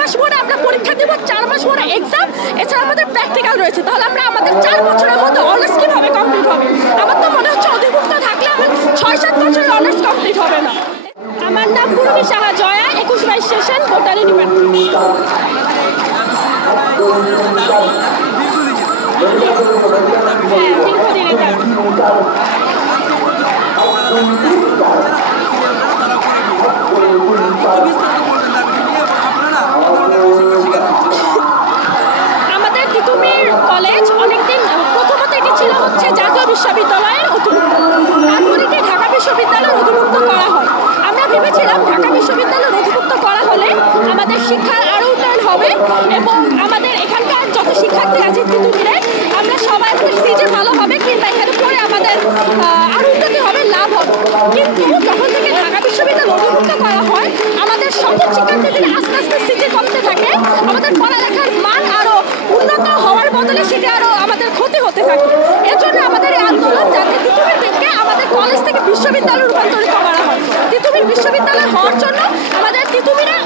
মাস পরে আমরা পরীক্ষা দিব, 4 মাস পরে এক্সাম, এছাড়া আমাদের প্র্যাকটিক্যাল রয়েছে। তাহলে আমরা আমাদের 4 বছরের মধ্যে অনার্স কিভাবে কমপ্লিট হবে? আমার তো মনে হচ্ছে অধিভুক্ত থাকলে আমার 6-7 বছরের অনার্স কমপ্লিট হবে না। আমার নাম Purbi Saha Jaya, 21-22 session, botany department. হ্যাঁ, দীর্ঘদিন এটা। আমাদের তিতুমির কলেজ অনেকদিন, প্রথমত এটি ছিল হচ্ছে জাতীয় বিশ্ববিদ্যালয়ের অধিভুক্ত, তারপরে এটি ঢাকা বিশ্ববিদ্যালয়ের অধিভুক্ত করা হয়। আমরা ভেবেছিলাম ঢাকা বিশ্ববিদ্যালয়ের অধিভুক্ত করা হলে আমাদের শিক্ষার আরও উন্নয়ন হবে এবং আমাদের এখানকার যত শিক্ষার্থী আছে তিতুমিরে আমরা সবাই আমাদের সিজে ভালো হবে কিংবা এখানে পড়ে আমাদের আরও উন্নতি হবে, লাভ হবে। কিন্তু যখন থেকে ঢাকা বিশ্ববিদ্যালয় অধিভুক্ত করা হয় আমাদের সকল শিক্ষার্থীদের আস্তে আস্তে সিজে কমতে থাকে, আমাদের পড়ালেখার মান আরও উন্নত হওয়ার বদলে সেটা আরও আমাদের ক্ষতি হতে থাকে। এর জন্য আমাদের এই আন্দোলন যাতে তিতুমিরকে আমাদের কলেজ থেকে বিশ্ববিদ্যালয়ে রূপান্তরিত করা হয়। তিতুমির বিশ্ববিদ্যালয় হওয়ার জন্য আমাদের তিতুমিরে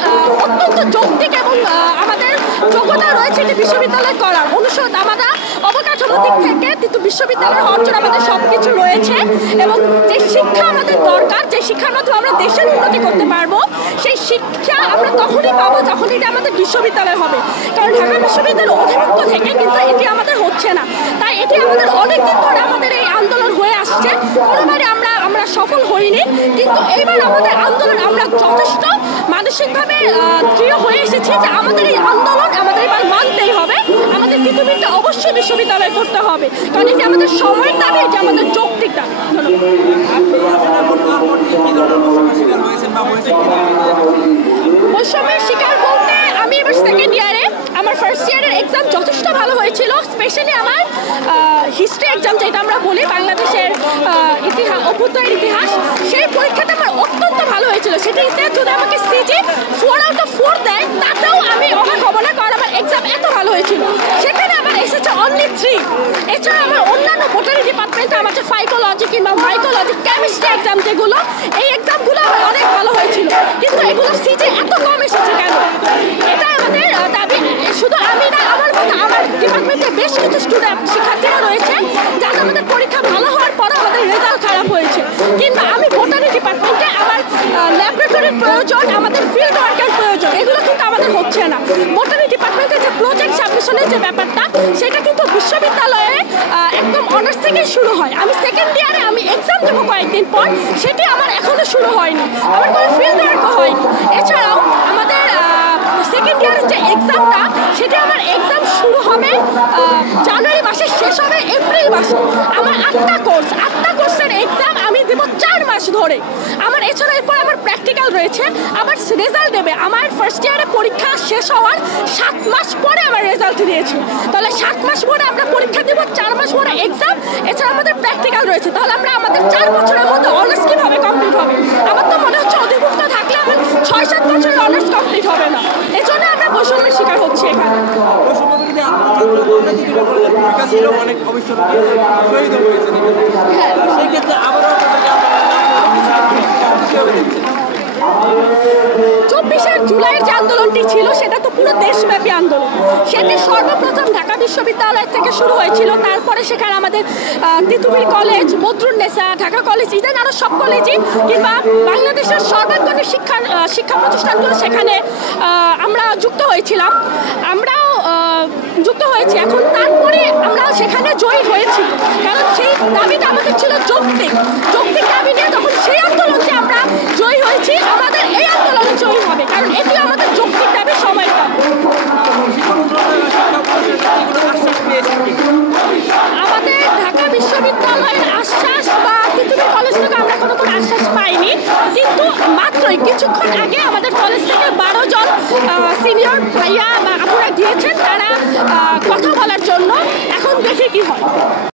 অত্যন্ত যৌক্তিক এবং আমাদের যোগ্যতা রয়েছে এটি বিশ্ববিদ্যালয় করার। আমরা অবকাঠামো দিক থেকে কিন্তু বিশ্ববিদ্যালয় হওয়ার জন্য আমাদের সব কিছু রয়েছে এবং যে শিক্ষা আমাদের দরকার, যে শিক্ষার মাধ্যমে আমরা দেশের উন্নতি করতে পারবো, সেই শিক্ষা আমরা তখনই পাবো যখন এটা আমাদের বিশ্ববিদ্যালয় হবে। কারণ ঢাকা বিশ্ববিদ্যালয় অধিভুক্ত থেকে কিন্তু এটি আমাদের হচ্ছে না, তাই এটি আমাদের অনেকদিন ধরে আমাদের এই আন্দোলন হয়ে আসছে। কোনোবারে আমরা সফল হইনি, কিন্তু এইবার আমাদের আন্দোলন আমরা যথেষ্ট মানসিকভাবে দৃঢ় হয়ে এসেছি যে আমাদের এই আন্দোলন আমাদের এবার মানতেই হবে। আমাদের তিতুমিরকে অবশ্যই বিশ্ববিদ্যালয় করতে হবে, কারণ এটি আমাদের সময়ের দাবি, এটি আমাদের যৌক্তিক দাবি। বৈষম্যের শিকার বলতে আমি এবার সেকেন্ড ইয়ারে, আমার ফার্স্ট ইয়ারের এক্সাম যথেষ্ট ভালো হয়েছিল। স্পেশালি আমার হিস্ট্রি এক্সাম, যেটা আমরা বলি বাংলাদেশের ইতিহাস, অভ্যুদয়ের ইতিহাস, সেই পরীক্ষাটা আমার অত্যন্ত ভালো হয়েছিল। সেটিতে যদি আমাকে সিজি 4 out of 4 দেয় তাতেও আমি অবাক হব না, কারণ আমার এক্সাম এত ভালো হয়েছিল। সেখানে আমার এসেছে অনলি 3। এছাড়া আমার অন্যান্য বোটানি ডিপার্টমেন্টে আমার যে ফাইকোলজি কিংবা মাইকোলজি, কেমিস্ট্রি এক্সাম যেগুলো, এই এক্সামগুলো আমার অনেক ভালো হয়েছিল, কিন্তু এগুলো সিজি এত কম এসেছে কেন? এটা আমাদের দাবি। শুধু আমি না, আমার মতো আমার ডিপার্টমেন্টে বেশ কিছু শিক্ষার্থীরা রয়েছে যাদের আমাদের পরীক্ষা ভালো হওয়ার পরও আমাদের রেজাল্ট খারাপ হয়েছে। কিংবা আমি বোটানি ডিপার্টমেন্টে আমার ল্যাবরেটরির প্রয়োজন, আমাদের ফিল্ড ওয়ার্কের প্রয়োজন, এগুলো কিন্তু আমাদের হচ্ছে না। বোটানি ডিপার্টমেন্টে যে প্রজেক্ট সাবমিশনের যে ব্যাপারটা, সেটা কিন্তু বিশ্ববিদ্যালয়ে একদম অনার্স থেকেই শুরু হয়। আমি সেকেন্ড ইয়ারে আমি এক্সাম দেবো কয়েকদিন পর, সেটি আমার এখনো শুরু হয়নি, আমার কোনো ফিল্ড ওয়ার্কও হয়নি। এছাড়াও আমাদের সেকেন্ড ইয়ারের যে এক্সামটা, সেটা আমার এক্সাম শুরু হবে জানুয়ারি মাসে, শেষ হবে এপ্রিল মাসে। আমার 8টা কোর্সের এক্সাম আমি দেবো 4 মাস ধরে। আমার এছাড়া এরপর আমার প্র্যাকটিক্যাল রয়েছে, আবার রেজাল্ট দেবে আমার ফার্স্ট ইয়ারে পরীক্ষা শেষ হওয়ার 7 মাস পরে আমার রেজাল্ট দিয়েছে। তাহলে 7 মাস পরে আমরা পরীক্ষা দেবো, 4 মাস পরে এক্সাম, এছাড়া আমাদের প্র্যাকটিক্যাল রয়েছে। তাহলে আমরা আমাদের 4 বছরের মধ্যে অনার্স কিভাবে কমপ্লিট হবে? আমার তো মনে হচ্ছে অধিভুক্ত থাকলে আমার 6-7 বছরের অনার্স কমপ্লিট হবে না। এই জন্য আমরা বৈষম্যের শিকার হচ্ছি এখানে। জুলাইয়ের যে আন্দোলনটি ছিল সেটা তো পুরো দেশব্যাপী আন্দোলন। সেটি সর্বপ্রথম ঢাকা বিশ্ববিদ্যালয় থেকে শুরু হয়েছিল, তারপরে সেখানে আমাদের তিতুমির কলেজ, বদরুন্নেসা, ঢাকা কলেজ, ইদান আরও সব কলেজই কিংবা বাংলাদেশের সর্বাগ্রণী শিক্ষা প্রতিষ্ঠানগুলো সেখানে আমরা যুক্ত হয়েছিলাম, আমরাও যুক্ত হয়েছি। এখন তারপরে আমরা সেখানে জয়ী হয়েছি, কারণ সেই দাবিটা আমাদের ছিল যৌক্তিক দাবি নিয়ে। তখন সেই আন্দোলনকে আমরা জয়ী হয়েছি, আমাদের এই আন্দোলনে জয়ী হবে, কারণ এটি আমাদের যৌক্তিক দাবি, সময়ের দাবি। আমাদের ঢাকা বিশ্ববিদ্যালয়ের আশ্বাস বা তিতুমির কলেজ থেকে আমরা কোনো আশ্বাস পাইনি, কিন্তু মাত্রই কিছুক্ষণ আগে আমাদের কলেজ থেকে 12 জন সিনিয়র ভাইয়া বা আপুরা গিয়েছেন তারা কথা বলার জন্য। এখন দেখি কি হয়।